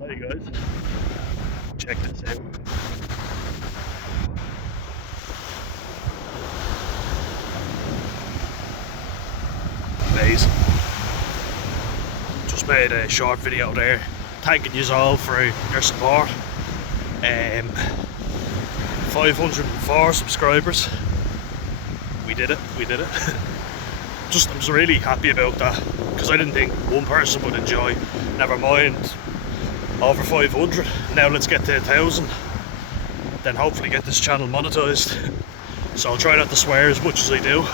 Hi guys, check this out. Amazing. Just made a short video there, thanking you all for your support. 504 subscribers. We did it. I'm just really happy about that because I didn't think one person would enjoy. Never mind over 500. Now let's get to 1,000. Then hopefully get this channel monetized. So I'll try not to swear as much as I do.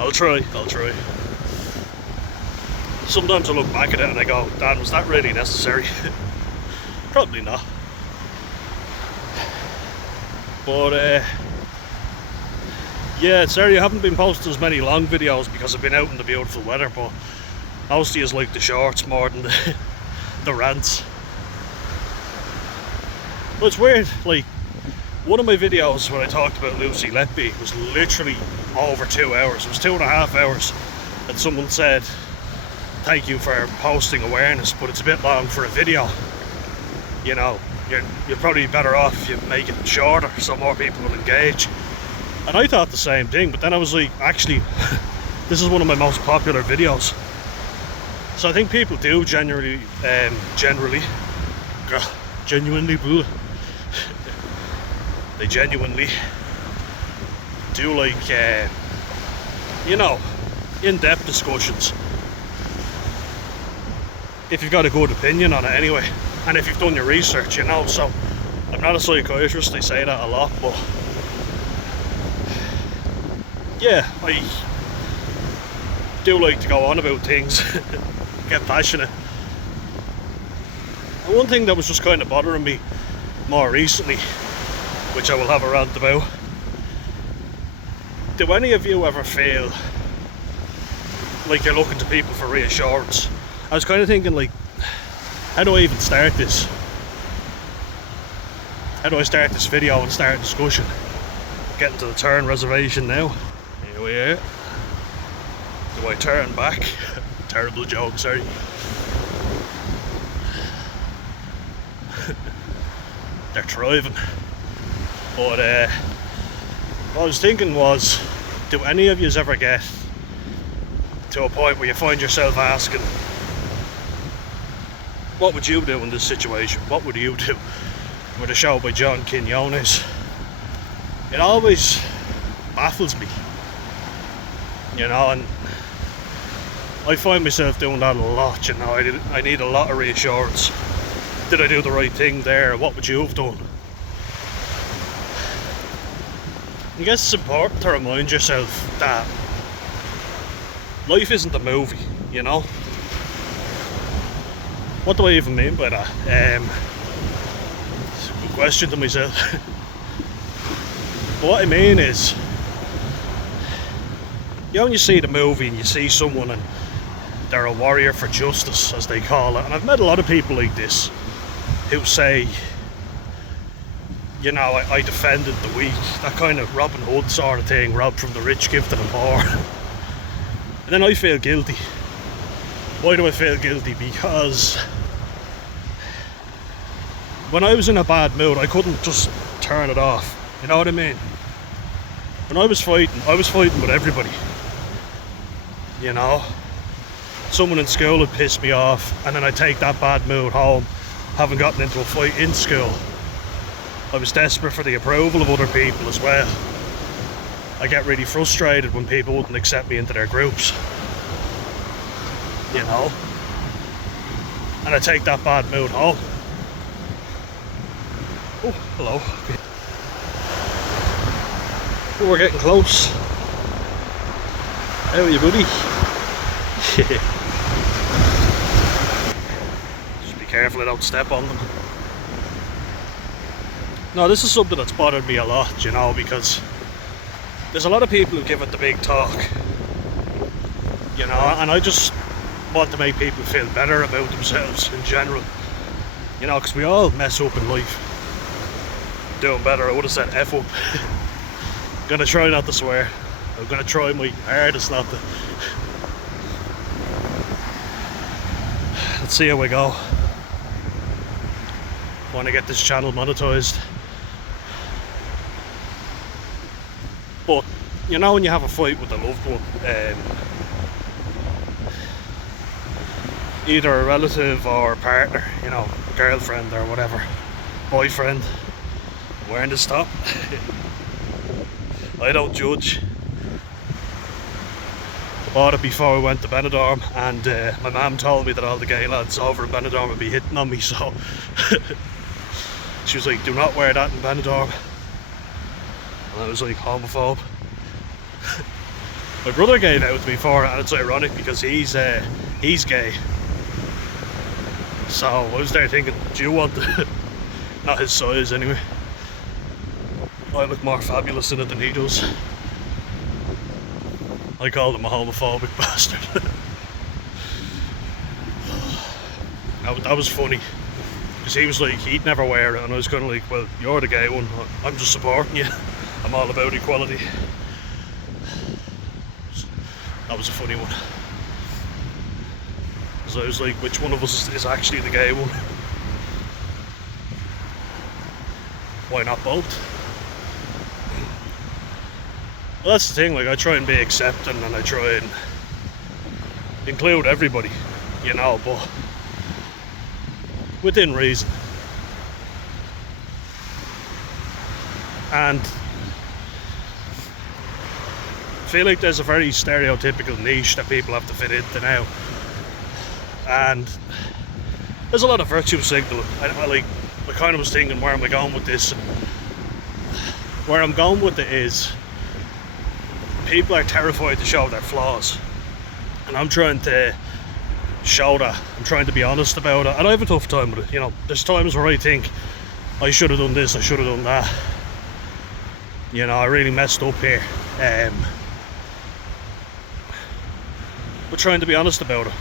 I'll try. Sometimes I look back at it and I go, Dan, was that really necessary? Probably not. But yeah, sorry I haven't been posting as many long videos because I've been out in the beautiful weather, but mostly is like the shorts more than the rants. But it's weird, like one of my videos when I talked about Lucy Letby was literally over 2 hours. It was 2.5 hours, and someone said thank you for posting awareness, but it's a bit long for a video. You know, you're probably better off if you make it shorter so more people will engage. And I thought the same thing, but then I was like, actually this is one of my most popular videos. So I think people do genuinely they genuinely do like you know, in-depth discussions if you've got a good opinion on it anyway, and if you've done your research, you know. So I'm not a psychiatrist, I say that a lot, but yeah, I do like to go on about things, get passionate. And one thing that was just kind of bothering me more recently, which I will have a rant about, do any of you ever feel like you're looking to people for reassurance? I was kind of thinking, like, how do I even start this? How do I start this video and start a discussion? Getting to the turn reservation now. Here we are. Do I turn back? Terrible joke, sorry. They're thriving. But what I was thinking was, do any of yous ever get to a point where you find yourself asking, what would you do in this situation? What would you do? With a show by John Quinones. It always baffles me, you know, and I find myself doing that a lot, you know. I need a lot of reassurance. Did I do the right thing there? What would you have done? I guess it's important to remind yourself that life isn't a movie, you know. What do I even mean by that? It's a good question to myself. But what I mean is, you know, when you see the movie and you see someone and they're a warrior for justice, as they call it, and I've met a lot of people like this who say, you know, I defended the weak, that kind of Robin Hood sort of thing, robbed from the rich, give to the poor. And then I feel guilty. Why do I feel guilty? Because when I was in a bad mood, I couldn't just turn it off. You know what I mean? When I was fighting with everybody. You know? Someone in school would piss me off, and then I'd take that bad mood home, having gotten into a fight in school. I was desperate for the approval of other people as well. I get really frustrated when people wouldn't accept me into their groups. You know? And I take that bad mood home. Oh, hello. Oh, we're getting close. How are you, buddy? Just be careful I don't step on them. No, this is something that's bothered me a lot, you know, because there's a lot of people who give it the big talk, you know, and I just want to make people feel better about themselves in general, you know, because we all mess up in life. Doing better, I would have said F up. Gonna try not to swear. I'm gonna try my hardest not to. Let's see how we go. want to get this channel monetized. But you know, when you have a fight with a loved one, either a relative or a partner, you know, girlfriend or whatever, boyfriend, wearing this top. I don't judge. I bought it before we went to Benidorm, and my mum told me that all the gay lads over in Benidorm would be hitting on me, so she was like, do not wear that in Benidorm. And I was like, homophobe. My brother gave out to me for it, and it's ironic because he's gay. So I was there thinking, do you want it? Not his size anyway. I look more fabulous in it than he does. I called him a homophobic bastard. That was funny, because he was like, he'd never wear it, and I was kind of like, well, you're the gay one, I'm just supporting you. I'm all about equality. That was a funny one. So I was like, which one of us is actually the gay one? Why not both? Well, that's the thing, like, I try and be accepting, and I try and include everybody, you know, but within reason. And I feel like there's a very stereotypical niche that people have to fit into now, and there's a lot of virtue signaling. I kind of was thinking, where am I going with this? Where I'm going with it is, people are terrified to show their flaws, and I'm trying to show that. I'm trying to be honest about it, and I have a tough time with it. You know, there's times where I think I should have done this, I should have done that. You know, I really messed up here. But trying to be honest about it.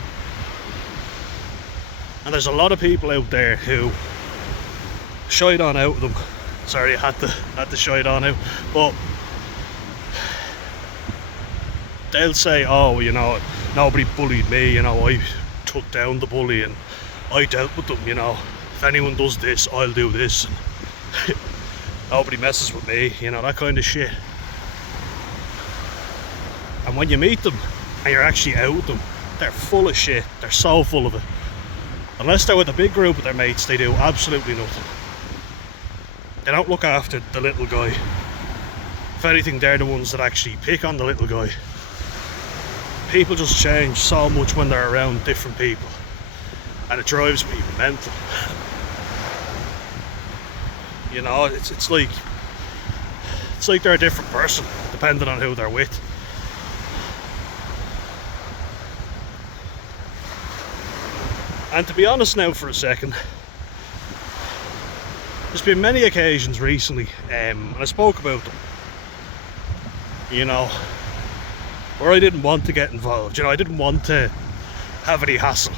And there's a lot of people out there who shite on out of them. Sorry, I had to shite on out. But they'll say, oh, you know, nobody bullied me, you know, I took down the bully and I dealt with them, you know. If anyone does this, I'll do this. Nobody messes with me, you know, that kind of shit. And when you meet them and you're actually out with them, they're full of shit. They're so full of it. Unless they're with a big group of their mates, they do absolutely nothing. They don't look after the little guy. If anything, they're the ones that actually pick on the little guy. People just change so much when they're around different people, and it drives me mental. You know, it's like they're a different person depending on who they're with. And to be honest now for a second, there's been many occasions recently, and I spoke about them, you know, where I didn't want to get involved. You know, I didn't want to have any hassle.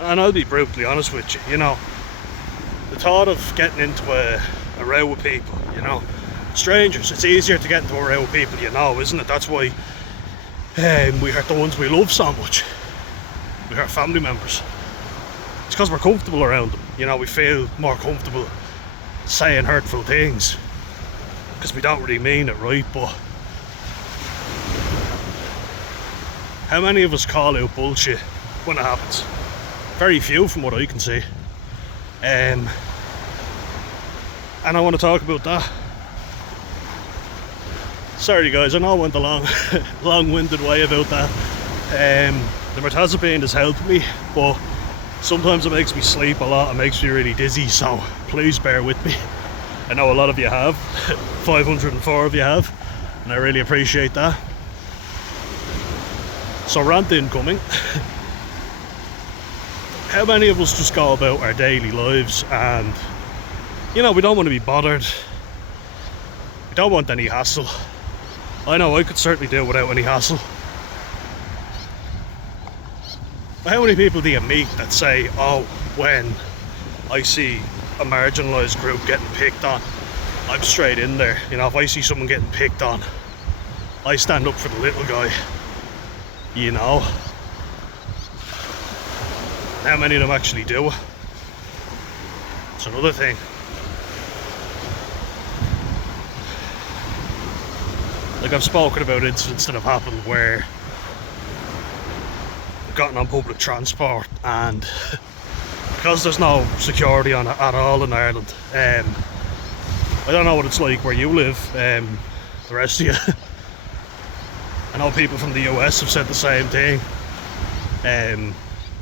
And I'll be brutally honest with you, you know, the thought of getting into a row with people, you know, strangers, it's easier to get into a row with people you know, isn't it? That's why we hurt the ones we love so much. We hurt family members. It's because we're comfortable around them, you know, we feel more comfortable saying hurtful things because we don't really mean it, right? But how many of us call out bullshit when it happens? Very few from what I can see. And I want to talk about that. Sorry guys, I know I went a long-winded way about that. The mirtazapine has helped me, but sometimes it makes me sleep a lot, it makes me really dizzy, so please bear with me. I know a lot of you have, 504 of you have, and I really appreciate that. So rant incoming. How many of us just go about our daily lives and, you know, we don't want to be bothered, we don't want any hassle. I know I could certainly do it without any hassle. But how many people do you meet that say, oh, when I see a marginalised group getting picked on, I'm straight in there. You know, if I see someone getting picked on, I stand up for the little guy, you know. How many of them actually do it? It's another thing. Like, I've spoken about incidents that have happened where I've gotten on public transport and because there's no security on it at all in Ireland, I don't know what it's like where you live, the rest of you. I know people from the US have said the same thing.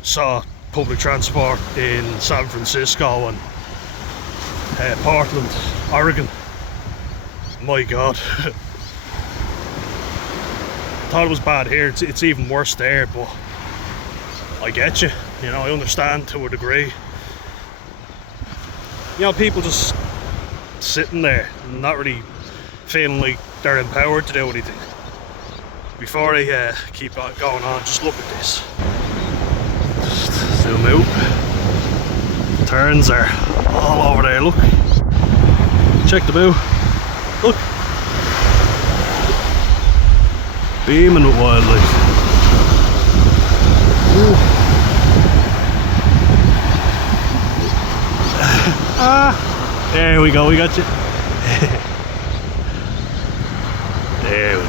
Saw public transport in San Francisco and Portland, Oregon. My God. Thought it was bad here. It's even worse there, but I get you. You know, I understand to a degree. You know, people just sitting there and not really feeling like they're empowered to do anything. Before I keep on going on, just look at this. Just zoom out. Turns are all over there, look. Check them out. Look. Beaming with wildlife. Ooh. There we go, we got you. There we go.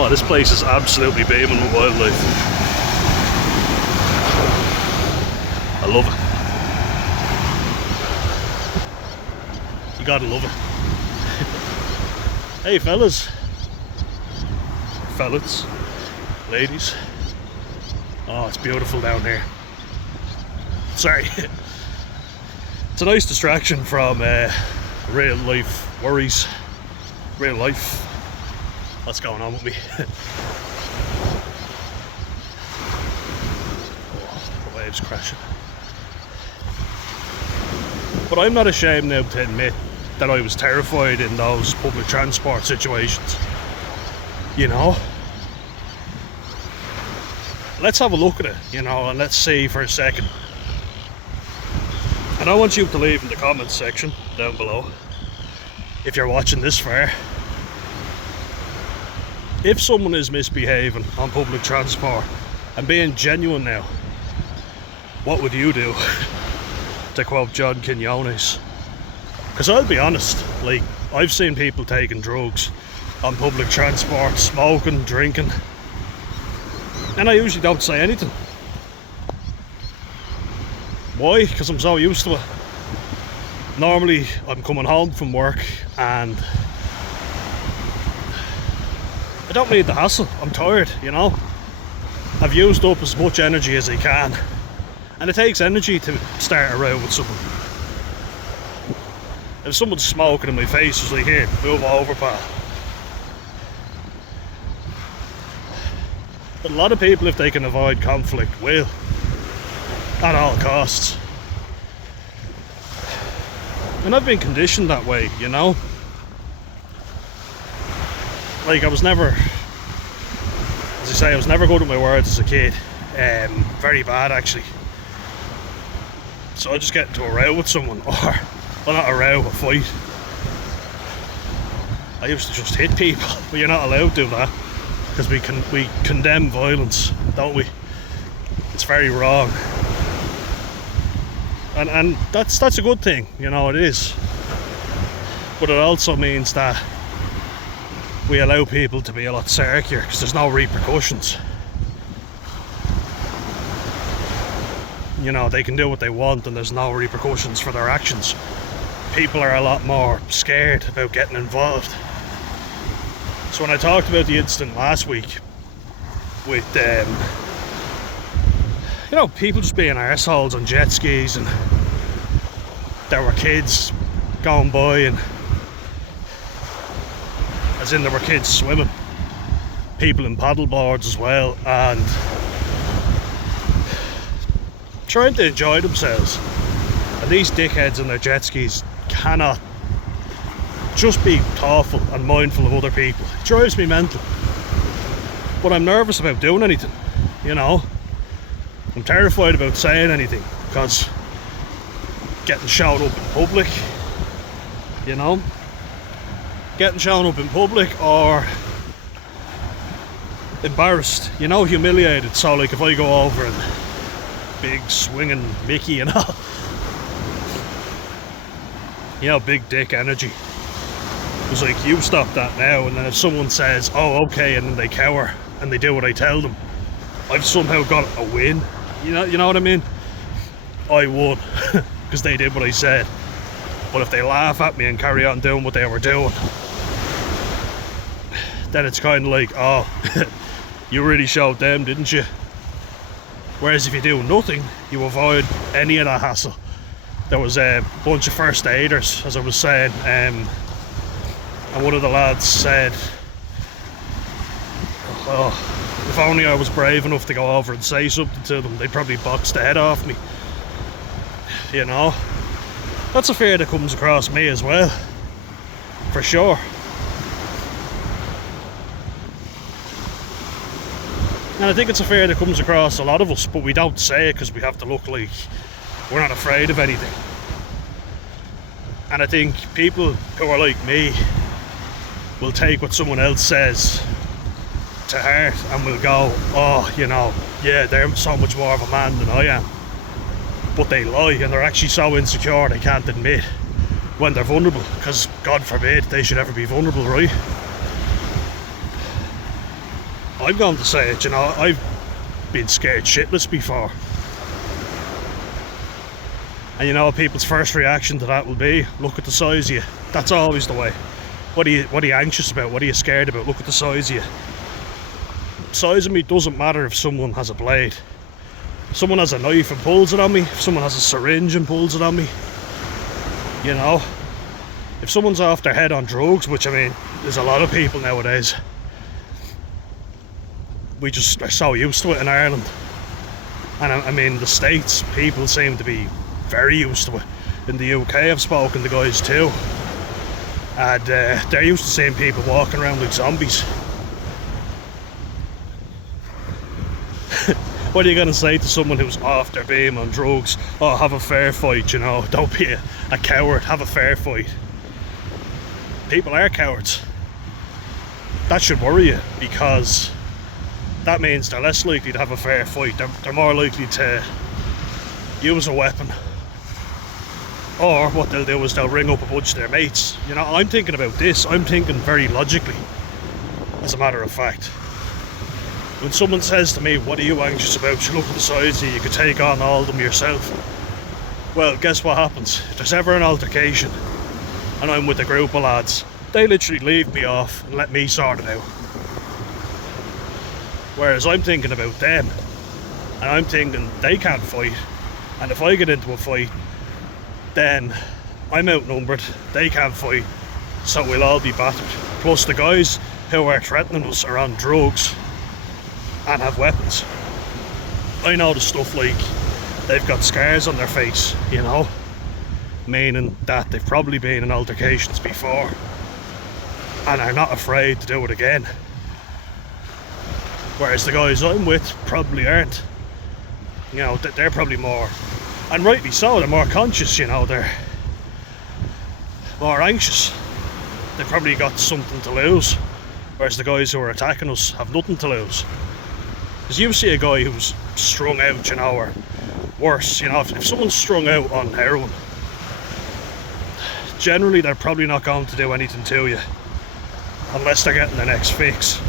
Oh, this place is absolutely beaming with wildlife. I love it. You gotta love it. Hey fellas. Fellas. Ladies. Oh, it's beautiful down here. Sorry. It's a nice distraction from real life worries. Real life. What's going on with me? Oh, the waves crashing. But I'm not ashamed now to admit that I was terrified in those public transport situations. You know? Let's have a look at it, you know, and let's see for a second. And I want you to leave in the comments section down below, if you're watching this far, if someone is misbehaving on public transport and being genuine now, what would you do? To quote John Quinones. Because I'll be honest, like, I've seen people taking drugs on public transport, smoking, drinking, and I usually don't say anything. Why? Because I'm so used to it. Normally I'm coming home from work and I don't need the hassle. I'm tired, you know. I've used up as much energy as I can, and it takes energy to start a row with someone. If someone's smoking in my face, it's like, here, move over, pal. But a lot of people, if they can avoid conflict, will, at all costs. And I've been conditioned that way, you know. Like, I was never, as I say, I was never good at my words as a kid. Very bad, actually. So I just get into a row with someone, or, well, not a row, a fight. I used to just hit people, but you're not allowed to do that, because we condemn violence, don't we? It's very wrong. And that's a good thing, you know, it is. But it also means that we allow people to be a lot sarkier, because there's no repercussions. You know, they can do what they want and there's no repercussions for their actions. People are a lot more scared about getting involved. So when I talked about the incident last week with you know, people just being arseholes on jet skis, and there were kids going by, and as in there were kids swimming, people in paddle boards as well, and trying to enjoy themselves. And these dickheads on their jet skis cannot just be thoughtful and mindful of other people. It drives me mental. But I'm nervous about doing anything, you know. I'm terrified about saying anything, because getting shown up in public, you know, getting shown up in public, or embarrassed, you know, humiliated. So like if I go over and big swinging Mickey, you know, big dick energy. It's like, you stop that now. And then if someone says, oh okay, and then they cower and they do what I tell them, I've somehow got a win. You know what I mean? I won because they did what I said. But if they laugh at me and carry on doing what they were doing, then it's kind of like, oh, you really showed them, didn't you? Whereas if you do nothing, you avoid any of that hassle. There was a bunch of first aiders, as I was saying, and one of the lads said, oh, if only I was brave enough to go over and say something to them, they'd probably box the head off me. You know? That's a fear that comes across me as well, for sure. And I think it's a fear that comes across a lot of us, but we don't say it because we have to look like we're not afraid of anything. And I think people who are like me will take what someone else says to heart and will go, oh, you know, yeah, they're so much more of a man than I am. But they lie, and they're actually so insecure they can't admit when they're vulnerable, because God forbid they should ever be vulnerable, right? I'm going to say it, you know, I've been scared shitless before. And you know, people's first reaction to that will be, look at the size of you. That's always the way. What are you anxious about? What are you scared about? Look at the size of you. Size of me doesn't matter if someone has a blade. If someone has a knife and pulls it on me, if someone has a syringe and pulls it on me, you know, if someone's off their head on drugs, which I mean, there's a lot of people nowadays, we just are so used to it in Ireland. And I mean, the States, people seem to be very used to it. In the UK, I've spoken to guys too, and they're used to seeing people walking around like zombies. What are you going to say to someone who's off their beam on drugs? Oh, have a fair fight, you know, don't be a coward, have a fair fight. People are cowards. That should worry you, because that means they're less likely to have a fair fight. They're more likely to use a weapon. Or what they'll do is they'll ring up a bunch of their mates. You know, I'm thinking about this, I'm thinking very logically, as a matter of fact. When someone says to me, what are you anxious about? You look at the size of you, you could take on all of them yourself. Well, guess what happens? If there's ever an altercation and I'm with a group of lads, they literally leave me off and let me sort it out. Whereas I'm thinking about them, and I'm thinking they can't fight, and if I get into a fight, then I'm outnumbered, they can't fight, so we'll all be battered. Plus the guys who are threatening us are on drugs and have weapons. I know the stuff like they've got scars on their face, you know, meaning that they've probably been in altercations before and are not afraid to do it again. Whereas the guys I'm with probably aren't. You know, they're probably more, and rightly so, they're more conscious, you know, they're more anxious. They've probably got something to lose. Whereas the guys who are attacking us have nothing to lose. Because you see a guy who's strung out, you know, or worse, you know, if someone's strung out on heroin, generally they're probably not going to do anything to you unless they're getting their next fix.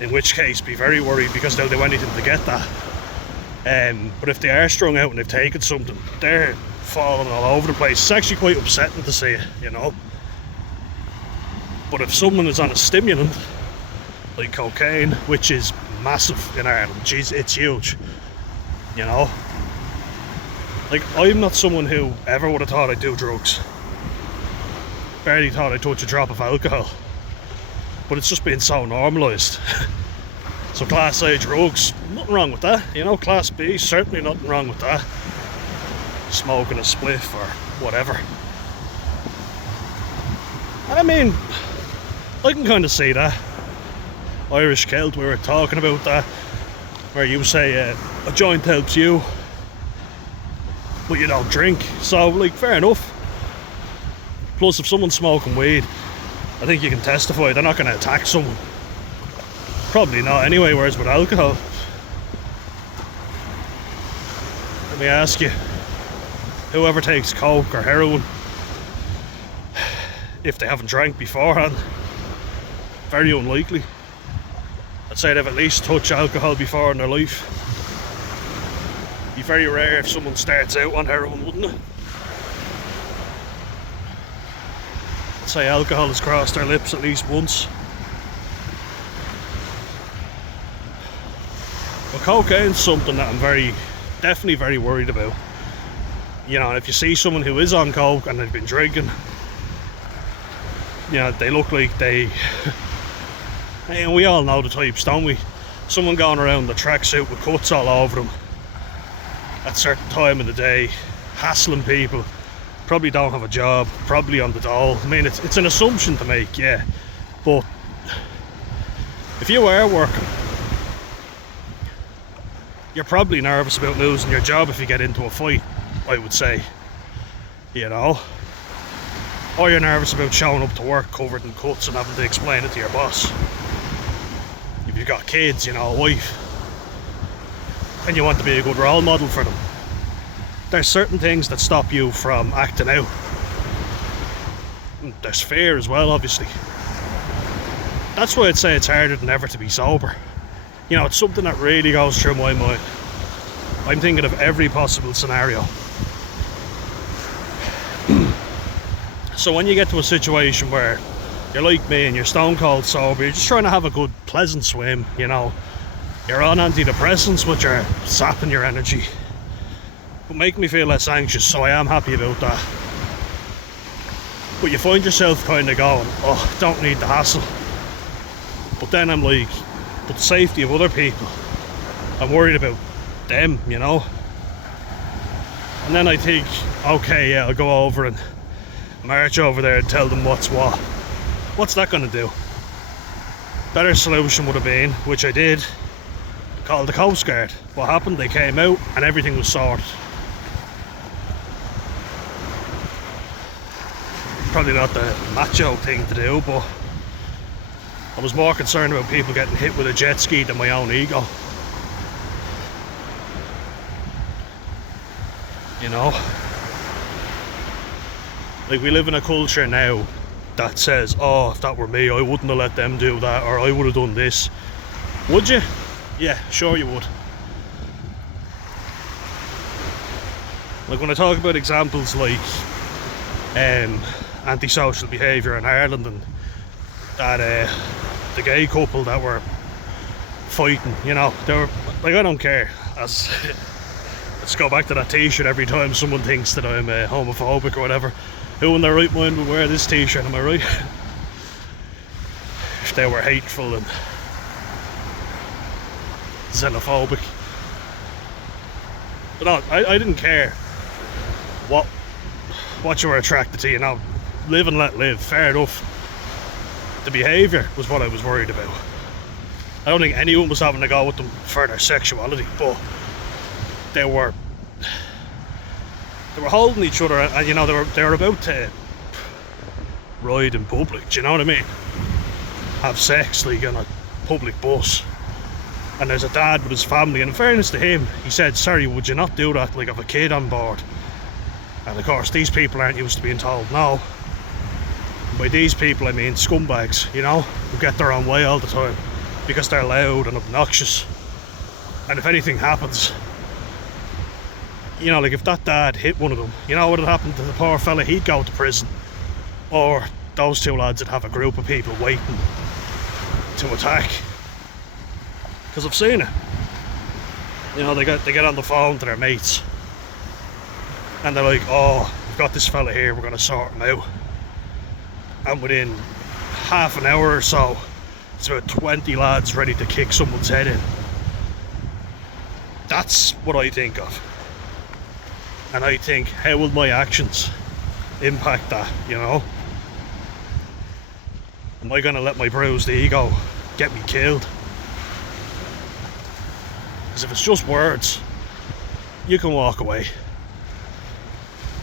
In which case, be very worried, because they'll do anything to get that. But if they are strung out and they've taken something, they're falling all over the place. It's actually quite upsetting to see, you know. But if someone is on a stimulant, like cocaine, which is massive in Ireland, geez, it's huge, you know. Like, I'm not someone who ever would have thought I'd do drugs. Barely thought I'd touch a drop of alcohol. But it's just been so normalised. So class A drugs, nothing wrong with that, you know. Class B, certainly nothing wrong with that. Smoking a spliff or whatever. And I mean, I can kind of see that. Irish Celt, we were talking about that, where you say a joint helps you, but you don't drink. So, like, fair enough. Plus, if someone's smoking weed, I think you can testify they're not going to attack someone. Probably not anyway, whereas with alcohol, let me ask you, whoever takes coke or heroin, if they haven't drank beforehand, very unlikely. I'd say they've at least touched alcohol before in their life. Be very rare if someone starts out on heroin, wouldn't it? I'd say alcohol has crossed their lips at least once. But cocaine's something that I'm definitely very worried about. You know, if you see someone who is on coke and they've been drinking, you know, they look like they... And we all know the types, don't we? Someone going around the tracksuit with cuts all over them at a certain time of the day, hassling people, probably don't have a job, probably on the dole. I mean, it's an assumption to make, yeah. But if you are working, you're probably nervous about losing your job if you get into a fight, I would say. You know? Or you're nervous about showing up to work covered in cuts and having to explain it to your boss. If you've got kids, you know, a wife, and you want to be a good role model for them, there's certain things that stop you from acting out. And there's fear as well, obviously. That's why I'd say it's harder than ever to be sober. You know, it's something that really goes through my mind. I'm thinking of every possible scenario. So when you get to a situation where you're like me and you're stone cold sober, you're just trying to have a good, pleasant swim, you know. You're on antidepressants which are sapping your energy, but make me feel less anxious, so I am happy about that. But you find yourself kind of going, oh, don't need the hassle. But then I'm like, but the safety of other people, I'm worried about them, you know. And then I think, okay, yeah, I'll go over and march over there and tell them what's what. What's that going to do? Better solution would have been, which I did, call the Coast Guard. What happened? They came out and everything was sorted. Probably not the macho thing to do, but I was more concerned about people getting hit with a jet ski than my own ego. You know? Like, we live in a culture now that says, oh, if that were me, I wouldn't have let them do that, or I would have done this. Would you? Yeah, sure you would. Like, when I talk about examples like antisocial behaviour in Ireland, and that the gay couple that were fighting, you know, they were like, I don't care. As let's go back to that t-shirt every time someone thinks that I'm homophobic or whatever. Who in their right mind would wear this t-shirt, am I right? If they were hateful and xenophobic. But no, I didn't care what you were attracted to, you know. Live and let live, fair enough. The behaviour was what I was worried about. I don't think anyone was having to go with them for their sexuality, but they were holding each other, and you know, they were about to ride in public, do you know what I mean? Have sex like on a public bus, and there's a dad with his family, and in fairness to him, he said, sorry, would you not do that, like, have a kid on board? And of course these people aren't used to being told no. By these people I mean scumbags, you know, who get their own way all the time because they're loud and obnoxious. And if anything happens, you know, like if that dad hit one of them, you know what had happened to the poor fella? He'd go to prison. Or those two lads would have a group of people waiting to attack. Because I've seen it. You know, they get on the phone to their mates and they're like, oh, we've got this fella here, we're going to sort him out. And within half an hour or so, it's about 20 lads ready to kick someone's head in. That's what I think of. And I think, how will my actions impact that, you know? Am I going to let my bruised ego get me killed? Because if it's just words, you can walk away.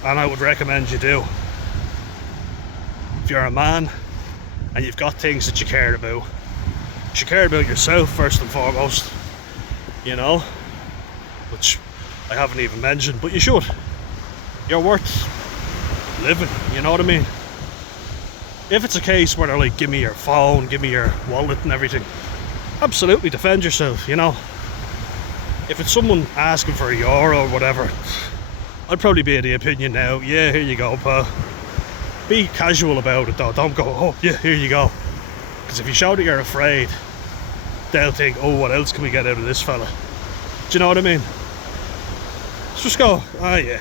And I would recommend you do. If you're a man and you've got things that you care about, You should care about yourself first and foremost, you know, which I haven't even mentioned, but you should. You're worth living, you know what I mean? If it's a case where they're like, give me your phone, give me your wallet and everything, absolutely defend yourself, you know. If it's someone asking for €1 or whatever, I'd probably be of the opinion now, yeah, here you go, pal. Be casual about it though, don't go, oh yeah, here you go. Because if you show that you're afraid, they'll think, oh, what else can we get out of this fella? Do you know what I mean? Just go, ah yeah,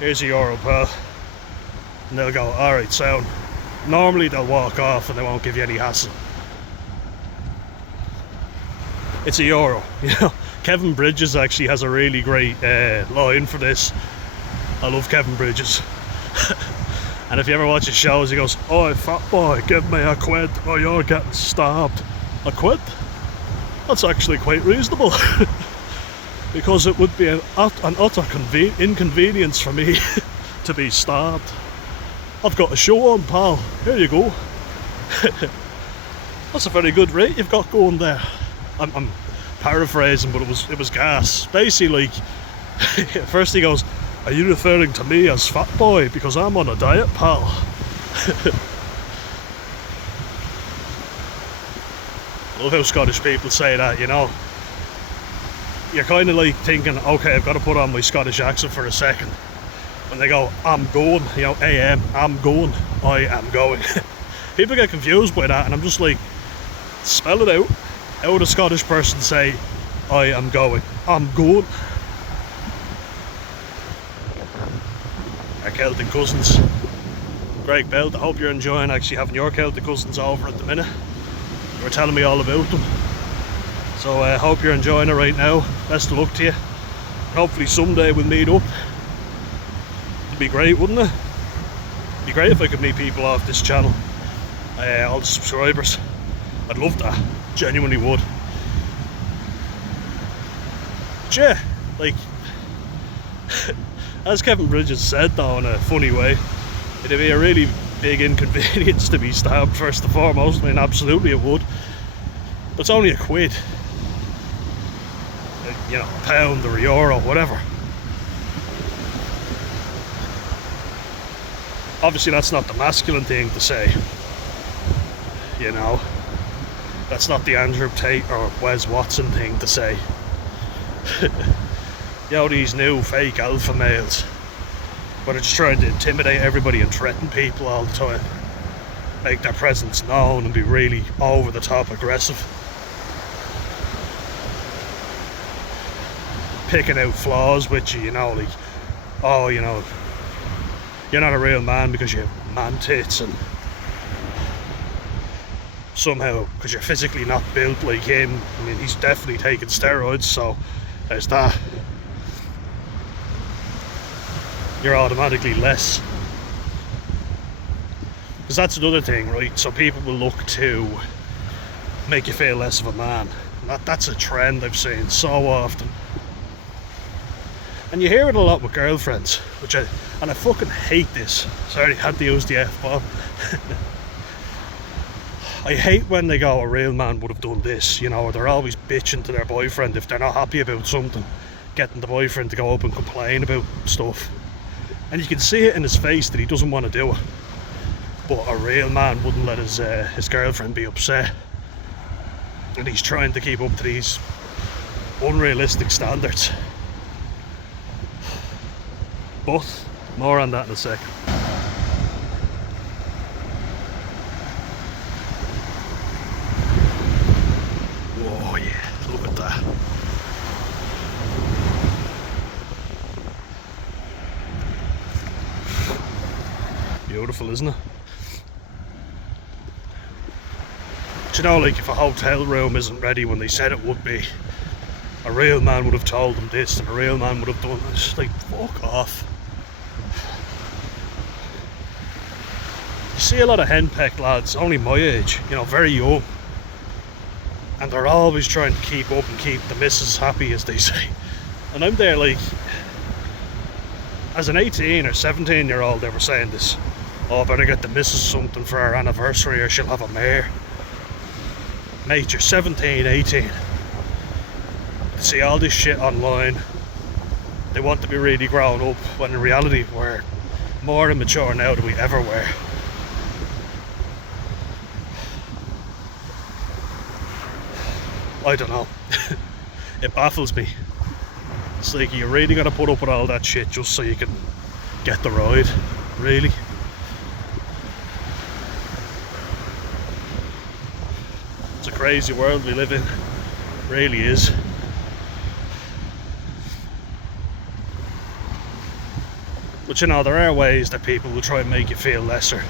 here's €1, pal. And they'll go, alright, sound. Normally they'll walk off and they won't give you any hassle. It's €1, you know. Kevin Bridges actually has a really great line for this. I love Kevin Bridges. And if you ever watch his shows, he goes, "Oi, fat boy, give me a quid or you're getting stabbed." A quid? That's actually quite reasonable. Because it would be an utter inconvenience for me to be stabbed. I've got a show on, pal. Here you go. That's a very good rate you've got going there. I'm paraphrasing, but it was gas. Basically, like, first he goes, "Are you referring to me as fat boy because I'm on a diet, pal?" I love how Scottish people say that, you know. You're kind of like thinking, okay, I've got to put on my Scottish accent for a second. When they go, "I'm going," you know, AM, I'm going, I am going. People get confused by that, and I'm just like, spell it out. How would a Scottish person say, "I am going"? I'm going. Our Celtic cousins. Greg Belt, I hope you're enjoying actually having your Celtic cousins over at the minute. You were telling me all about them. So I hope you're enjoying it right now. Best of luck to you. Hopefully someday we'll meet up. It'd be great, wouldn't it? It'd be great if I could meet people off this channel. All the subscribers. I'd love that. Genuinely would. But yeah, like, as Kevin Bridges said though, in a funny way, it'd be a really big inconvenience to be stabbed first and foremost. I mean, absolutely it would. But it's only a quid. You know, a pound or €1, whatever. Obviously that's not the masculine thing to say. You know, that's not the Andrew Tate or Wes Watson thing to say. You know, these new fake alpha males, where they're just trying to intimidate everybody and threaten people all the time, make their presence known and be really over the top aggressive, picking out flaws with you, you know, like, oh, you know, you're not a real man because you have man tits, and somehow because you're physically not built like him. I mean, he's definitely taking steroids, so there's that. You're automatically less. Because that's another thing, right? So people will look to make you feel less of a man. And that's a trend I've seen so often. And you hear it a lot with girlfriends, which I fucking hate this. Sorry, I had to use the F-bomb. I hate when they go, "A real man would have done this," you know, or they're always bitching to their boyfriend if they're not happy about something, getting the boyfriend to go up and complain about stuff. And you can see it in his face that he doesn't want to do it. But a real man wouldn't let his girlfriend be upset. And he's trying to keep up to these unrealistic standards. But more on that in a second. Oh yeah, look at that. Beautiful, isn't it? Do you know, like, if a hotel room isn't ready when they said it would be, a real man would have told them this and a real man would have done this. Like, fuck off. You see a lot of henpecked lads, only my age, you know, very young, and they're always trying to keep up and keep the missus happy, as they say. And I'm there like, as an 18 or 17 year old, they were saying this, "Oh, I better get the missus something for our anniversary or she'll have a mare." mate, you're 17, 18. You see all this shit online. They want to be really grown up, when in reality we're more immature now than we ever were. I don't know. It baffles me. It's like, you really gotta put up with all that shit just so you can get the ride, really? It's a crazy world we live in, it really is. But you know, there are ways that people will try and make you feel lesser,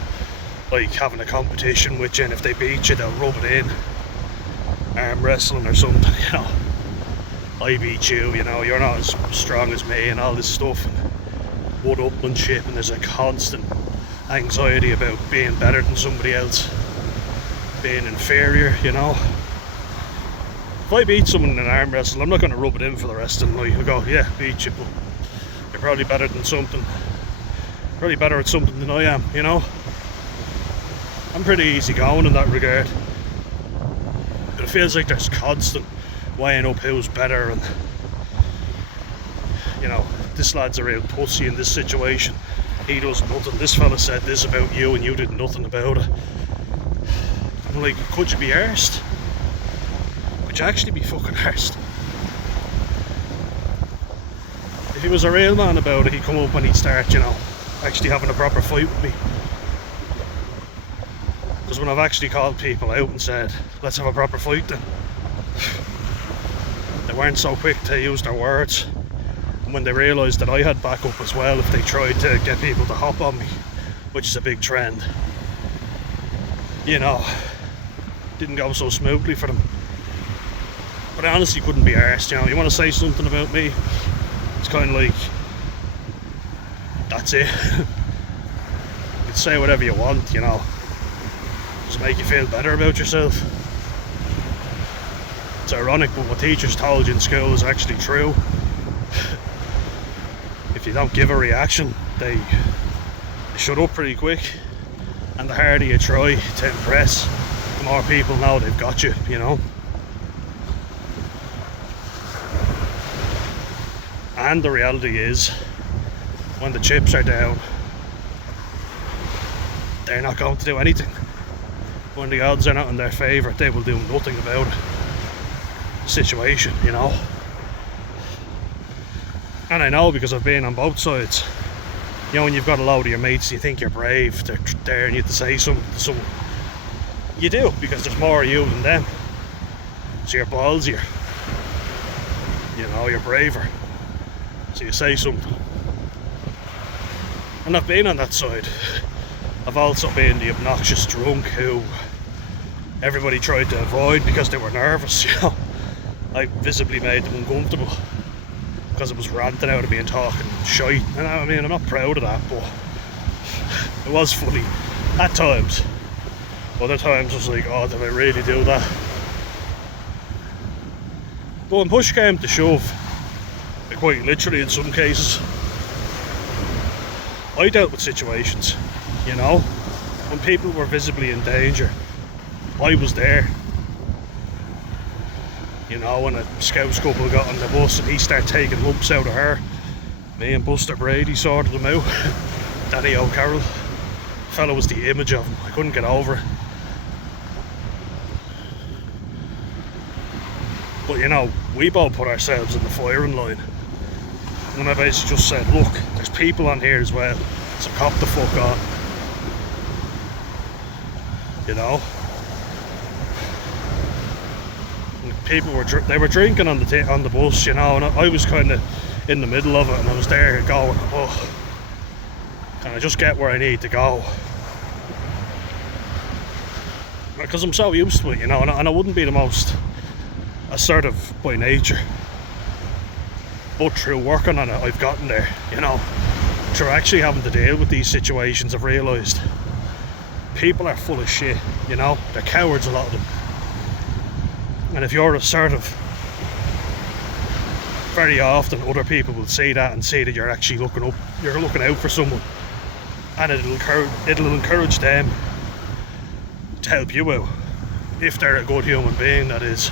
like having a competition with you, and if they beat you they'll rub it in, arm wrestling or something, you know. I beat you, you know, you're not as strong as me, and all this stuff, and one-upmanship, and there's a constant anxiety about being better than somebody else, being inferior, you know. If I beat someone in an arm wrestle, I'm not going to rub it in for the rest of the night. I go, yeah, beat you, but you're probably better than something, probably better at something than I am, you know. I'm pretty easy going in that regard, but it feels like there's constant weighing up who's better, and you know, this lad's a real pussy in this situation, he does nothing, this fella said this about you and you did nothing about it. I'm like, could you be arsed? Could you actually be fucking arsed? If he was a real man about it, he'd come up and he'd start, you know, actually having a proper fight with me. Because when I've actually called people out and said, let's have a proper fight then, they weren't so quick to use their words. And when they realised that I had backup as well, if they tried to get people to hop on me, which is a big trend, you know, didn't go so smoothly for them. But I honestly couldn't be arsed, you know. You want to say something about me, it's kind of like, that's it. You can say whatever you want, you know. Just make you feel better about yourself. It's ironic, but what teachers told you in school is actually true. If you don't give a reaction, they shut up pretty quick. And the harder you try to impress, the more people know they've got you, you know. And the reality is, when the chips are down, they're not going to do anything. When the odds are not in their favour, they will do nothing about it. Situation, you know. And I know, because I've been on both sides. You know, when you've got a load of your mates, you think you're brave, they're daring you to say something to someone. You do, because there's more of you than them. So you're ballsier. You know, you're braver. So you say something. And I've been on that side. I've also been the obnoxious drunk who everybody tried to avoid because they were nervous, you know. I visibly made them uncomfortable because it was ranting out of me and talking shite. And I mean, I'm not proud of that, but it was funny at times. Other times I was like, oh, did I really do that? But when push came to shove, quite literally in some cases, I dealt with situations, you know, when people were visibly in danger. I was there. You know, when a Scouts couple got on the bus and he started taking lumps out of her, me and Buster Brady sorted them out. Danny O'Carroll, the fella was the image of him. I couldn't get over it. But you know, we both put ourselves in the firing line. And I basically just said, look, there's people on here as well, so cop the fuck on. You know? And people were drinking on the bus, you know, and I was kind of in the middle of it, and I was there going, oh, can I just get where I need to go? Because I'm so used to it, you know, and I wouldn't be the most assertive by nature. But through working on it, I've gotten there, you know. Through actually having to deal with these situations, I've realised people are full of shit, you know. They're cowards, a lot of them. And if you're assertive, very often other people will see that and see that you're actually looking out for someone. And it'll encourage them to help you out. if they're a good human being, that is.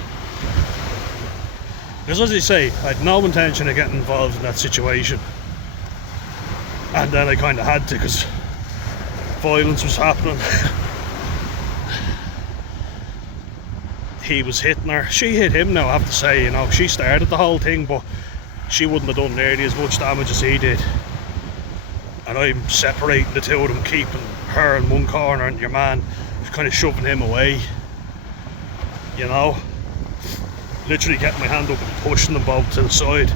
Because as I say, I had no intention of getting involved in that situation, and then I kind of had to because violence was happening. He was hitting her, she hit him now, I have to say, you know, she started the whole thing, but she wouldn't have done nearly as much damage as he did. And I'm separating the two of them, keeping her in one corner and your man kind of shoving him away, you know, literally getting my hand up and pushing them both to the side.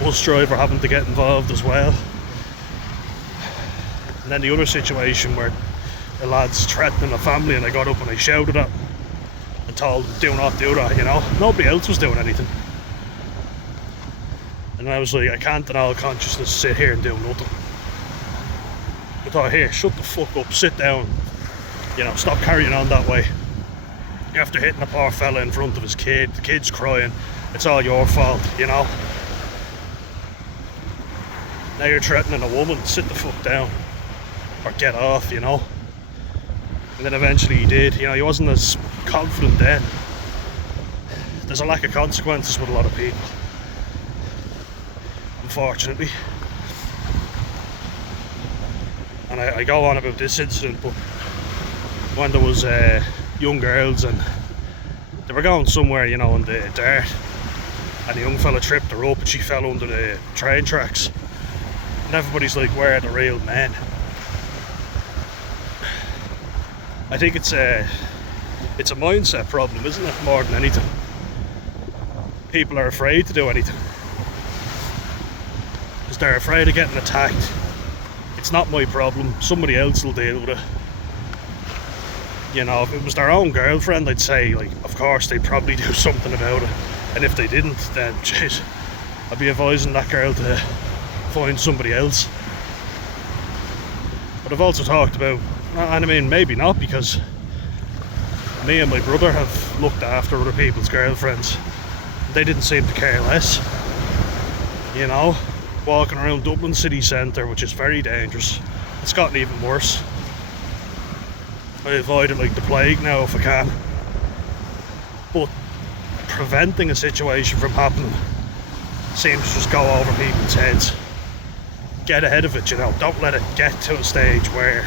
Bus driver having to get involved as well. And then the other situation where the lad's threatening the family, and I got up and I shouted at him and told him, do not do that, you know. Nobody else was doing anything. And I was like, I can't in all consciousness sit here and do nothing. I thought, here, shut the fuck up, sit down, you know, stop carrying on that way. After hitting a poor fella in front of his kid, the kid's crying, it's all your fault, you know. Now you're threatening a woman, sit the fuck down. Or get off, you know. And then eventually he did, you know, he wasn't as confident then. There's a lack of consequences with a lot of people, unfortunately. And I go on about this incident, but when there was young girls and they were going somewhere, you know, on the dart, and the young fella tripped her up and she fell under the train tracks, and everybody's like, where are the real men? I think it's a mindset problem, isn't it, more than anything. People are afraid to do anything because they're afraid of getting attacked. It's not my problem, somebody else will deal with it. You know, if it was their own girlfriend, I'd say, like, of course they'd probably do something about it, and if they didn't, then jeez, I'd be advising that girl to find somebody else. But I've also talked about, and I mean, maybe not, because me and my brother have looked after other people's girlfriends. They didn't seem to care less. You know, walking around Dublin city centre, which is very dangerous. It's gotten even worse. I avoid it like the plague now if I can. But preventing a situation from happening seems to just go over people's heads. Get ahead of it, you know. Don't let it get to a stage where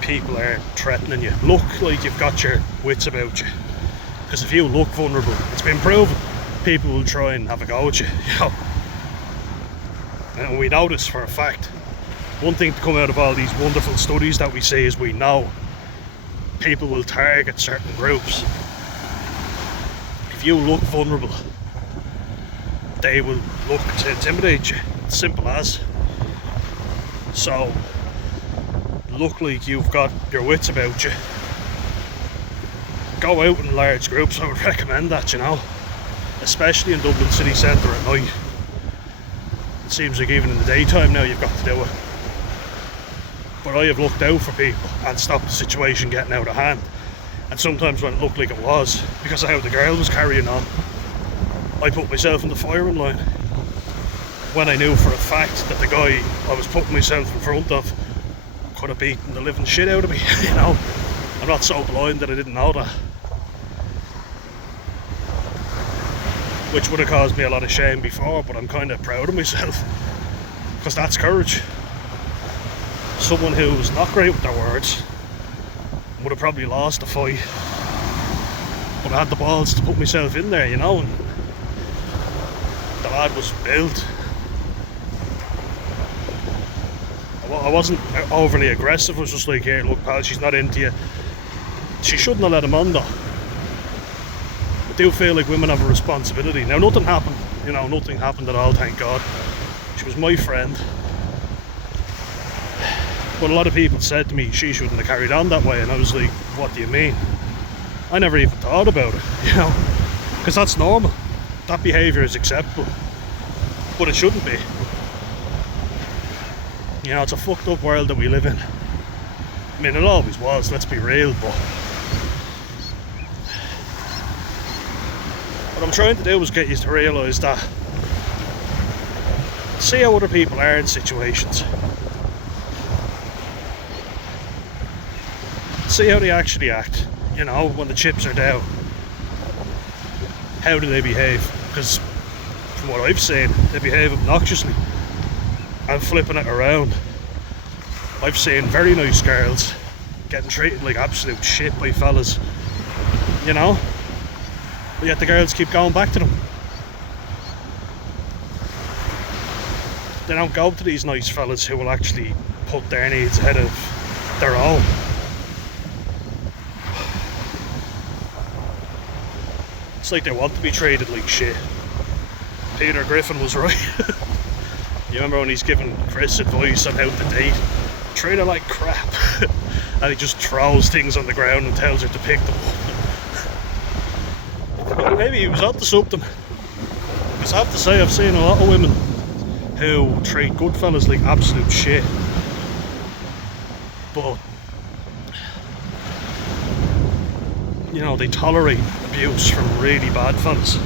people are threatening you. Look like you've got your wits about you, because if you look vulnerable, it's been proven, people will try and have a go at you, you know. And we know this for a fact. One thing to come out of all these wonderful studies that we see is we know people will target certain groups. If you look vulnerable, they will look to intimidate you. It's simple as. So look like you've got your wits about you. Go out in large groups, I would recommend that, you know. Especially in Dublin city centre at night. It seems like even in the daytime now you've got to do it. But I have looked out for people and stopped the situation getting out of hand. And sometimes when it looked like it was, because of how the girl was carrying on, I put myself in the firing line. When I knew for a fact that the guy I was putting myself in front of could have beaten the living shit out of me, you know. I'm not so blind that I didn't know that. Which would have caused me a lot of shame before, but I'm kind of proud of myself, because that's courage. Someone who's not great with their words would have probably lost the fight, but I had the balls to put myself in there, you know. And the lad was built. I wasn't overly aggressive. I was just like, here, look pal, she's not into you. She shouldn't have let him on though. I do feel like women have a responsibility. Now nothing happened, you know, nothing happened at all, thank God. She was my friend. But a lot of people said to me she shouldn't have carried on that way, and I was like, what do you mean? I never even thought about it, you know, because that's normal. That behaviour is acceptable, but it shouldn't be. You know, it's a fucked up world that we live in. I mean, it always was, let's be real, but what I'm trying to do is get you to realise that, see how other people are in situations. see how they actually act, you know, when the chips are down. How do they behave? Because from what I've seen, they behave obnoxiously and flipping it around. I've seen very nice girls getting treated like absolute shit by fellas, you know, but yet the girls keep going back to them. They don't go to these nice fellas who will actually put their needs ahead of their own. It's like they want to be treated like shit. Peter Griffin was right. You remember when he's giving Chris advice on how to date? Treat her like crap. And he just throws things on the ground and tells her to pick them up. Maybe he was onto something. Because I have to say, I've seen a lot of women who treat good fellas like absolute shit. But, you know, they tolerate abuse from really bad fellas.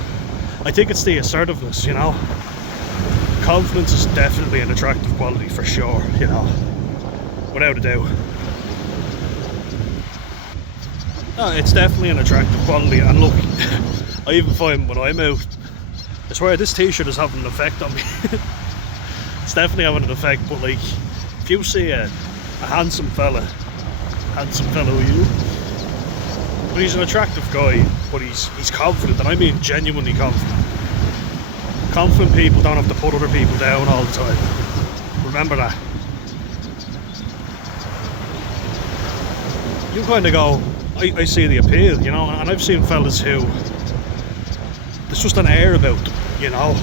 I think it's the assertiveness, you know. Confidence is definitely an attractive quality for sure, you know, without a doubt. No, it's definitely an attractive quality, and look, I even find when I'm out, I swear this t-shirt is having an effect on me. It's definitely having an effect, but like, if you see a handsome fella with you, but he's an attractive guy, but he's confident, and I mean genuinely confident. Confident people don't have to put other people down all the time. Remember that. You kind of go, I see the appeal, you know, and I've seen fellas who, there's just an air about them, you know.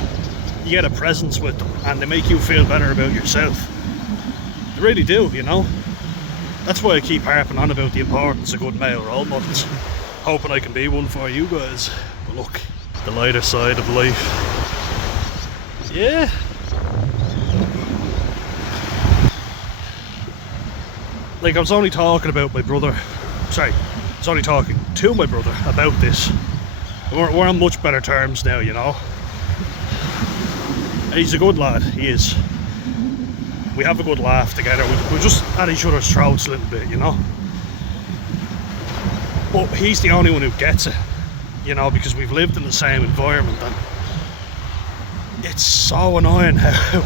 You get a presence with them, and they make you feel better about yourself. They really do, you know. That's why I keep harping on about the importance of good male role models. Hoping I can be one for you guys. But look, the lighter side of life. Yeah. Like, I was only talking about my brother. Sorry, I was only talking to my brother about this. We're on much better terms now, you know. He's a good lad, he is. We have a good laugh together. We're just at each other's throats a little bit, you know. But he's the only one who gets it, you know, because we've lived in the same environment, and it's so annoying how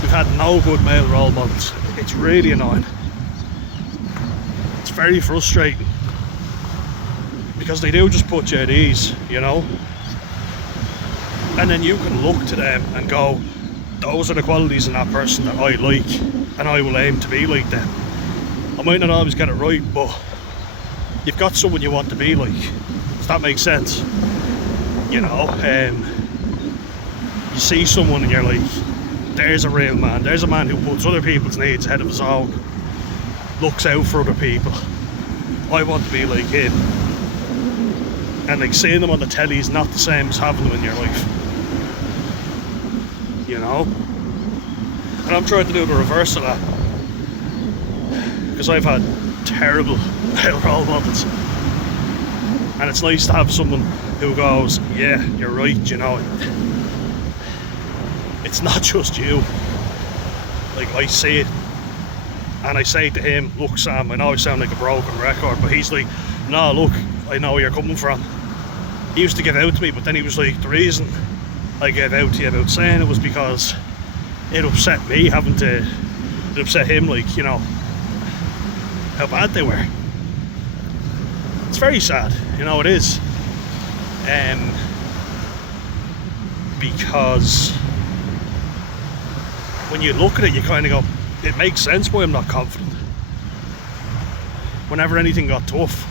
we've had no good male role models. It's really annoying. It's very frustrating, because they do just put you at ease, you know. And then you can look to them and go, those are the qualities in that person that I like, and I will aim to be like them. I might not always get it right, but you've got someone you want to be like. Does that make sense? You know, you see someone and you're like, there's a real man. There's a man who puts other people's needs ahead of his own, looks out for other people. I want to be like him. And like, seeing them on the telly is not the same as having them in your life. You know? And I'm trying to do the reverse of that, because I've had terrible male role models, and it's nice to have someone who goes, yeah, you're right, you know, it's not just you. Like, I see it, and I say to him, look Sam, I know I sound like a broken record, but he's like, no, look, I know where you're coming from. He used to give out to me, but then he was like, the reason I gave out to you about saying it was because it upset me having to, it upset him, like, you know, how bad they were. It's very sad, you know, it is. Because when you look at it, you kind of go, it makes sense why I'm not confident. Whenever anything got tough,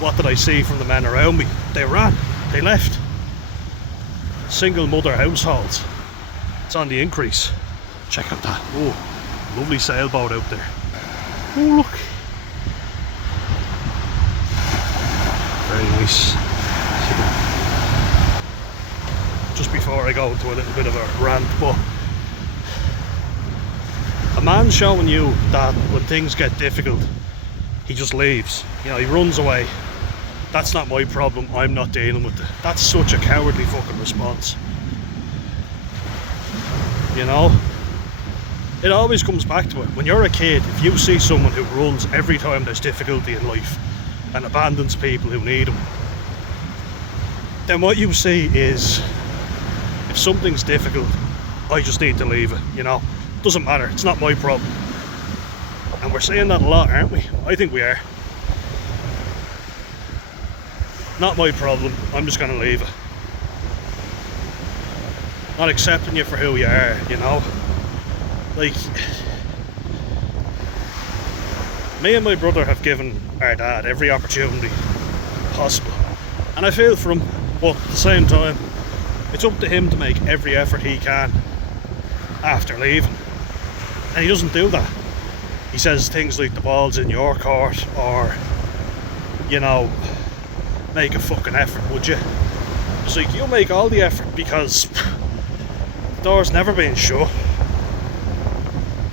what did I see from the men around me? They ran, they left. Single mother households, it's on the increase. Check out that, oh, lovely sailboat out there. Oh, look. Very nice. Just before I go into a little bit of a rant, but a man showing you that when things get difficult, he just leaves. You know, he runs away. That's not my problem, I'm not dealing with it. That's such a cowardly fucking response. You know? It always comes back to it. When you're a kid, if you see someone who runs every time there's difficulty in life and abandons people who need them, then what you see is, if something's difficult, I just need to leave it, you know. Doesn't matter, it's not my problem. And we're saying that a lot, aren't we? I think we are. Not my problem, I'm just gonna leave it. Not accepting you for who you are, you know. Like, me and my brother have given our dad every opportunity possible, and I feel for him, but at the same time, it's up to him to make every effort he can after leaving, and he doesn't do that. He says things like the ball's in your court, or, you know, make a fucking effort, would you? It's like, you make all the effort, because the door's never been shut.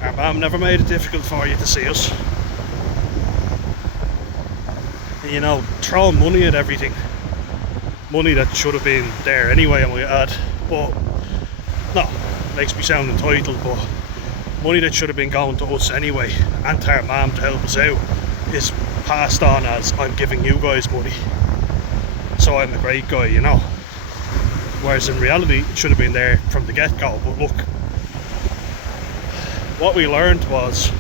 Our mum never made it difficult for you to see us. And, you know, throwing money at everything. Money that should have been there anyway, I might add. But, no, makes me sound entitled, but money that should have been going to us anyway, and to our mum to help us out, is passed on as, I'm giving you guys money, so I'm a great guy, you know. Whereas in reality, it should have been there from the get-go. But look, what we learned was,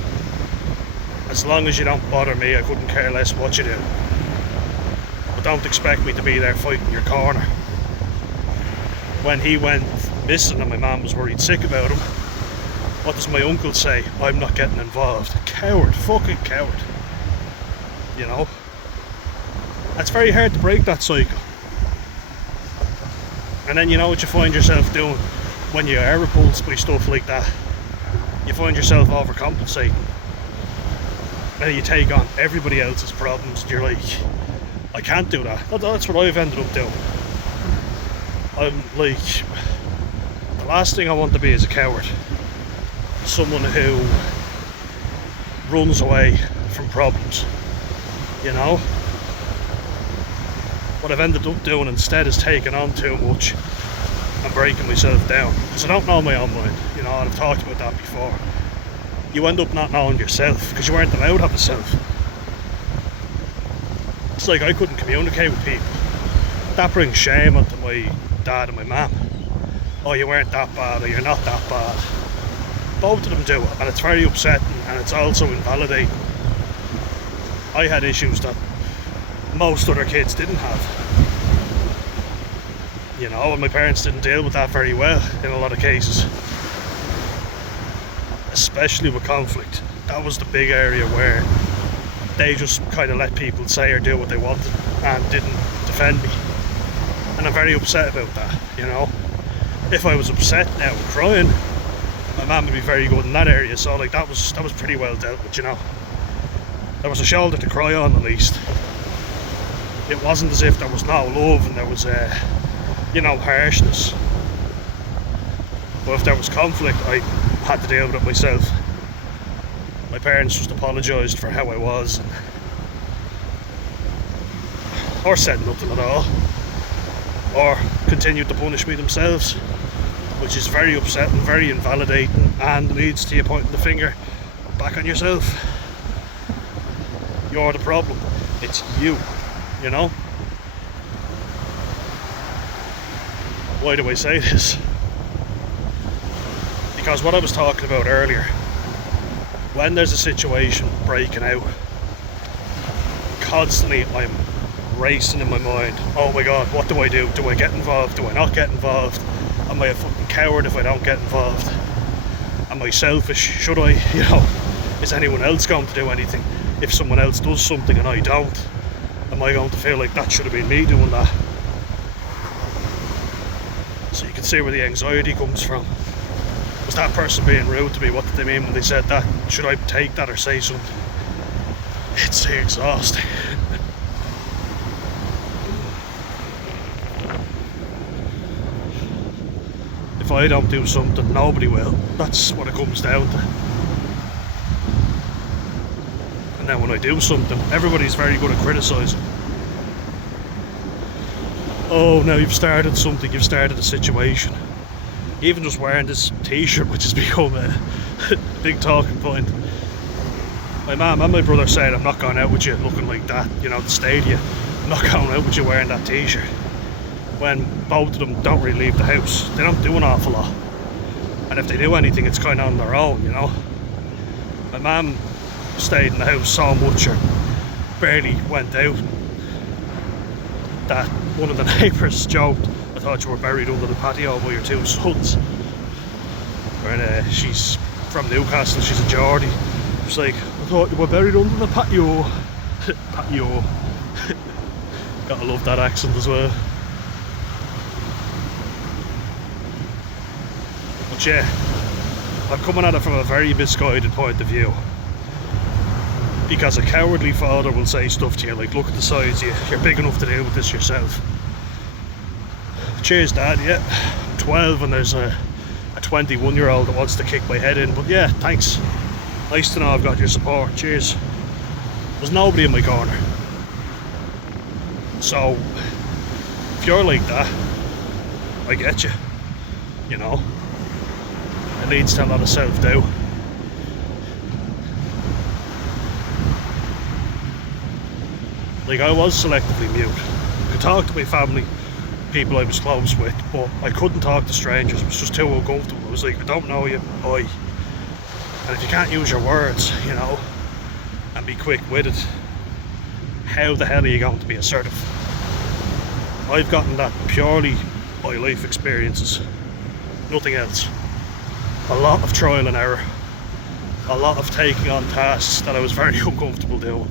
as long as you don't bother me, I couldn't care less what you do. But don't expect me to be there fighting your corner. When he went missing and my mum was worried sick about him, what does my uncle say? I'm not getting involved. Coward, fucking coward. You know? It's very hard to break that cycle. And then you know what you find yourself doing when you are repulsed by stuff like that? You find yourself overcompensating, and you take on everybody else's problems, and you're like, I can't do that. That's what I've ended up doing. I'm like, the last thing I want to be is a coward. Someone who runs away from problems, you know? What I've ended up doing instead is taking on too much and breaking myself down, because I don't know my own mind, you know, and I've talked about that before. You end up not knowing yourself because you weren't allowed to have a self. It's like I couldn't communicate with people. That brings shame onto my dad and my mum. Oh, you weren't that bad, or you're not that bad. Both of them do it, and it's very upsetting, and it's also invalidating. I had issues that most other kids didn't have. You know, and my parents didn't deal with that very well in a lot of cases. Especially with conflict. That was the big area where they just kind of let people say or do what they wanted and didn't defend me. And I'm very upset about that, you know. If I was upset now and crying, my mum would be very good in that area, so like that was pretty well dealt with, you know. There was a shoulder to cry on at least. It wasn't as if there was no love and there was you know, harshness. But if there was conflict, I had to deal with it myself. My parents just apologised for how I was, or said nothing at all, or continued to punish me themselves, which is very upsetting, very invalidating, and leads to you pointing the finger back on yourself. You're the problem. It's you, you know? Why do I say this? Because what I was talking about earlier, when there's a situation breaking out, constantly I'm racing in my mind. Oh my god, what do I do? Do I get involved? Do I not get involved? Am I a fucking coward if I don't get involved? Am I selfish? Should I? You know, is anyone else going to do anything? If someone else does something and I don't, am I going to feel like that should have been me doing that? So you can see where the anxiety comes from. Was that person being rude to me? What did they mean when they said that? Should I take that or say something? It's exhausting. If I don't do something, nobody will. That's what it comes down to. And then when I do something, everybody's very good at criticising. Oh, now you've started something, you've started a situation. Even just wearing this t-shirt, which has become big talking point. My mum and my brother said, I'm not going out with you looking like that, you know, the stadia. I'm not going out with you wearing that t-shirt. When both of them don't really leave the house. They don't do an awful lot. And if they do anything, it's kind of on their own, you know. My mum stayed in the house so much or barely went out that one of the neighbours joked, I thought you were buried under the patio by your two sons. And she's from Newcastle, she's a Geordie. She's like, I thought you were buried under the patio. Patio. Gotta love that accent as well. But yeah, I'm coming at it from a very misguided point of view. Because a cowardly father will say stuff to you like, look at the size of you, you're big enough to deal with this yourself. Cheers Dad, yeah, I'm 12 and there's a 21-year-old that wants to kick my head in, but yeah, thanks. Nice to know I've got your support, cheers. There's nobody in my corner. So, if you're like that, I get you, you know. It leads to a lot of self-doubt. Like, I was selectively mute. I could talk to my family, people I was close with, but I couldn't talk to strangers. It was just too uncomfortable. I was like, I don't know you, bye. And if you can't use your words, you know, and be quick with it, how the hell are you going to be assertive? I've gotten that purely by life experiences, nothing else. A lot of trial and error, a lot of taking on tasks that I was very uncomfortable doing,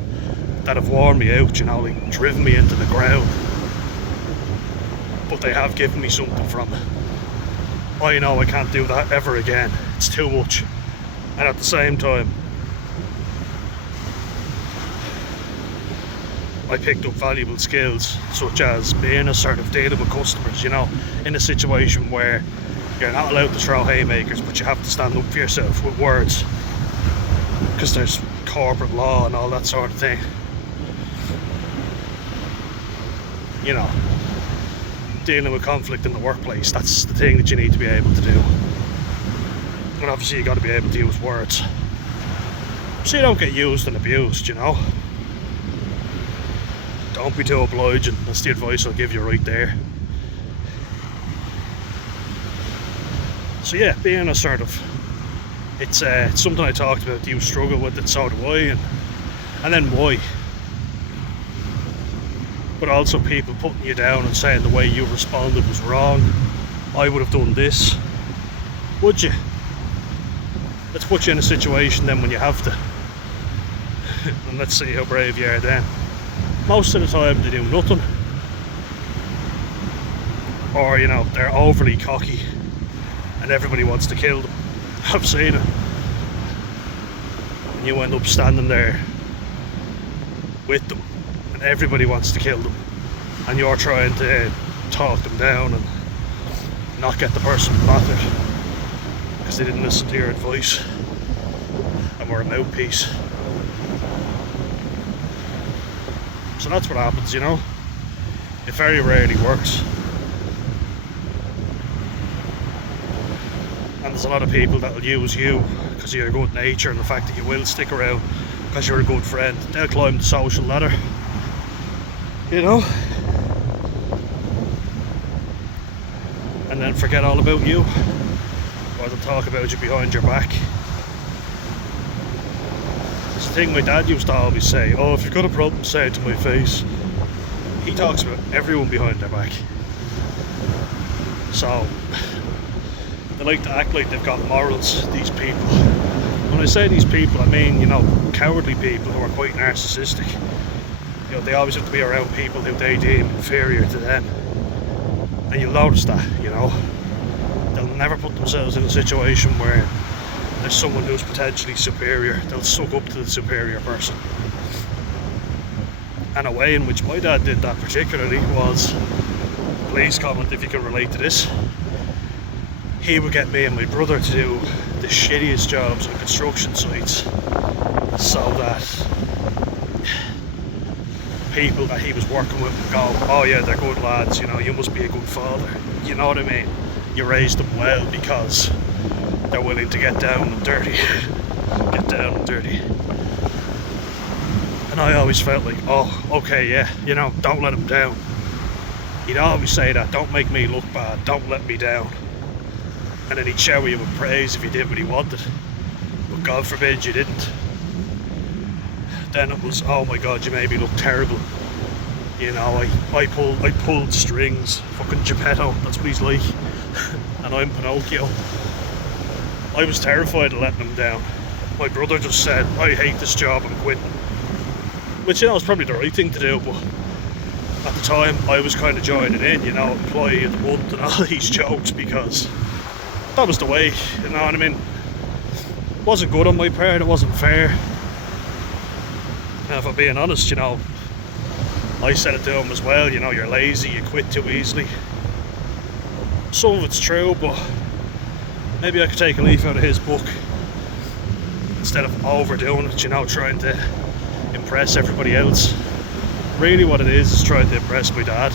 that have worn me out, you know, like driven me into the ground. But they have given me something from it. I know I can't do that ever again. It's too much. And at the same time, I picked up valuable skills, such as being assertive, dealing with customers, you know, in a situation where you're not allowed to throw haymakers, but you have to stand up for yourself with words. Because there's corporate law and all that sort of thing. You know, dealing with conflict in the workplace, that's the thing that you need to be able to do. And obviously you got to be able to use words so you don't get used and abused, you know. Don't be too obliging, that's the advice I'll give you right there. So yeah, being assertive, it's something I talked about. You struggle with it, so do I, and then why? But also people putting you down and saying the way you responded was wrong. I would have done this. Would you? Let's put you in a situation then when you have to. And let's see how brave you are then. Most of the time they do nothing. Or, you know, they're overly cocky and everybody wants to kill them. I've seen it. And you end up standing there with them. Everybody wants to kill them, and you're trying to talk them down and not get the person battered because they didn't listen to your advice and were a mouthpiece. So that's what happens, you know. It very rarely works, and there's a lot of people that will use you because of your good nature and the fact that you will stick around because you're a good friend. They'll climb the social ladder, you know, and then forget all about you, or they'll talk about you behind your back. It's the thing my dad used to always say, oh, if you've got a problem, say it to my face. He talks about everyone behind their back. So they like to act like they've got morals, these people. When I say these people, I mean, you know, cowardly people who are quite narcissistic. You know, they always have to be around people who they deem inferior to them. And you'll notice that, you know. They'll never put themselves in a situation where there's someone who's potentially superior. They'll suck up to the superior person. And a way in which my dad did that particularly was, please comment if you can relate to this, he would get me and my brother to do the shittiest jobs on construction sites so that people that he was working with would go, oh yeah, they're good lads, you know, you must be a good father. You know what I mean? You raised them well because they're willing to get down and dirty. get down and dirty. And I always felt like, oh, okay, yeah, you know, don't let him down. He'd always say that, don't make me look bad, don't let me down. And then he'd shower you with praise if you did what he wanted. But God forbid you didn't. Then it was, oh my God, you made me look terrible. You know, I pulled strings. Fucking Geppetto, that's what he's like. And I'm Pinocchio. I was terrified of letting him down. My brother just said, I hate this job, I'm quitting. Which, you know, is probably the right thing to do, but at the time I was kind of joining in, you know, employee of the month and all these jokes, because that was the way, you know what I mean? It wasn't good on my part, it wasn't fair. And if I'm being honest, you know, I said it to him as well, you know, you're lazy, you quit too easily. Some of it's true, but maybe I could take a leaf out of his book instead of overdoing it, you know, trying to impress everybody else. Really what it is trying to impress my dad.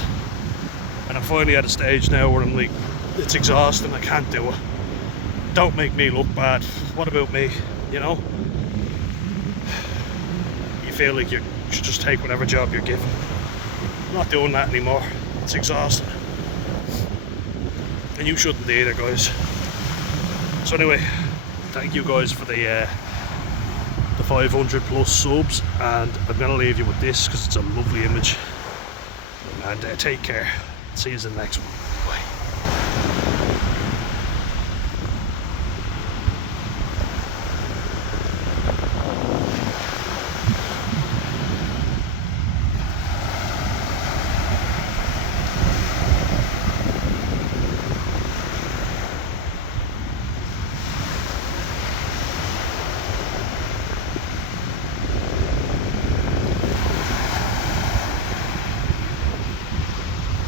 And I'm finally at a stage now where I'm like, it's exhausting, I can't do it. Don't make me look bad. What about me, you know? You feel like you should just take whatever job you're given. I'm not doing that anymore. It's exhausting. And you shouldn't either, guys. So anyway, thank you guys for the 500 plus subs, and I'm going to leave you with this because it's a lovely image. And take care. See you in the next one.